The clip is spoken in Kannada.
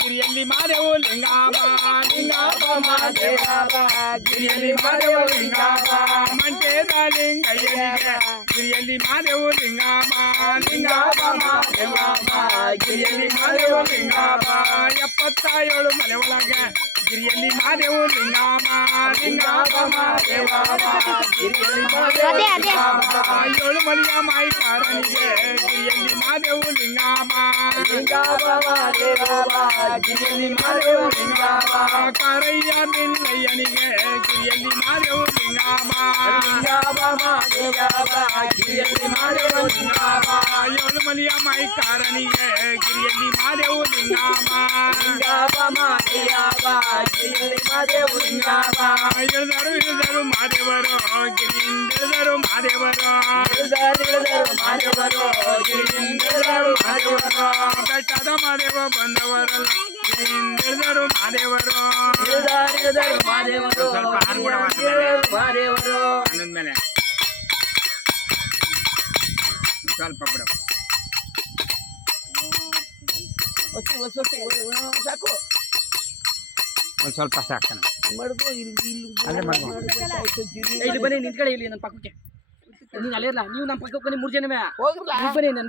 ಗಿರಿಯಲ್ಲಿ ಮಾದೇವು ಲಿಂಗಾಬ ಲಿಂಗಾಬ ದೇವಾಬ ಗಿರಿಯಲ್ಲಿ ಮಾದೇವು ಲಿಂಗಾಬ ಮಂಟೇದ ಲಿಂಗಯ್ಯನಿಗೆ ಗಿರಿಯಲ್ಲಿ ಮಾದೇವು ಲಿಂಗಾಬ ಲಿಂಗಾಬ ದೇವಾಬ ಗಿರಿಯಲ್ಲಿ ಮಾದೇವು ಲಿಂಗಾಬ 77 ಮನೆ ಒಳಗೆ ಗಿರಿಯಲ್ಲಿ ಮಾದೇವು ಲಿಂಗಾಬ ಲಿಂಗಾಬ ದೇವಾಬ ಗಿರಿಯಲ್ಲಿ ಮಾದೇವು ಲಿಂಗಾಬ 7 ಮನೆಯ ಮಾಯಿಕಾರನಿಗೆ ಗಿರಿಯಲ್ಲಿ ಮಾದೇವು ಲಿಂಗಾಬ ಲಿಂಗಾಬ ದೇವಾಬ ಗಿರಿಯಲ್ಲಿ ಮಾದೇವು ಲಿಂಗಾಬ ಕಾರಯ್ಯ ಬಿಲ್ಲಯ್ಯನಿಗೆ ಗಿರಿಯಲ್ಲಿ ಮಾದೇವು ಲಿಂಗಾಬ ಲಿಂಗಾಬ ದೇವಾಬ ಗಿರಿಯಲ್ಲಿ ಮಾದೇವು ಲಿಂಗಾಬ 7 ಮನೆಯ ಮಾಯಿಕಾರನಿಗೆ ಗಿರಿಯಲ್ಲಿ ಮಾದೇವು ಲಿಂಗಾಬ ಲಿಂಗಾಬ ದೇವಾಬ ಗಿರಿಯಲ್ಲಿ ಮಾದೇವು ಲಿಂಗಾಬ ಇಳಿದರು ಮಾದೇವರು ಗಿರಿಯಿಂದರು ಮಾದೇವರು ಇಳಿದರು ಮಾದೇವರು ಗಿರಿಯಿಂದರು ಮಾದೇವರು ಬೆಟ್ಟದ ಮಾದೇವ ಬಂದವರಲ್ಲ ಗಿರಿಯಿಂದರು ಮಾದೇವರು ಇಳಿದರು ಮಾದೇವರು ಸ್ವಲ್ಪ ಹಾಲು ಕೂಡ ಮಾದೇವರು ಅನ್ನದ್ಮೇಲೆ ಸ್ವಲ್ಪ ಬಿಡ ಸಾಕು ಒಂದು ಸ್ವಲ್ಪ ಸಾಕ್ತಾನೆ ಇಲ್ಲಿ ಬನ್ನಿ ನಿಂತ್ಕೊಳ್ಳಿ ಇಲ್ಲಿ ನನ್ನ ಪಕ್ಕಕ್ಕೆ ನೀನು ಅಲ್ಲೇ ಇಲ್ಲ ನೀವು ನಮ್ಮ ಪಕ್ಕಕ್ಕೆ ಬನ್ನಿ 3 ಜನ ಬನ್ನಿ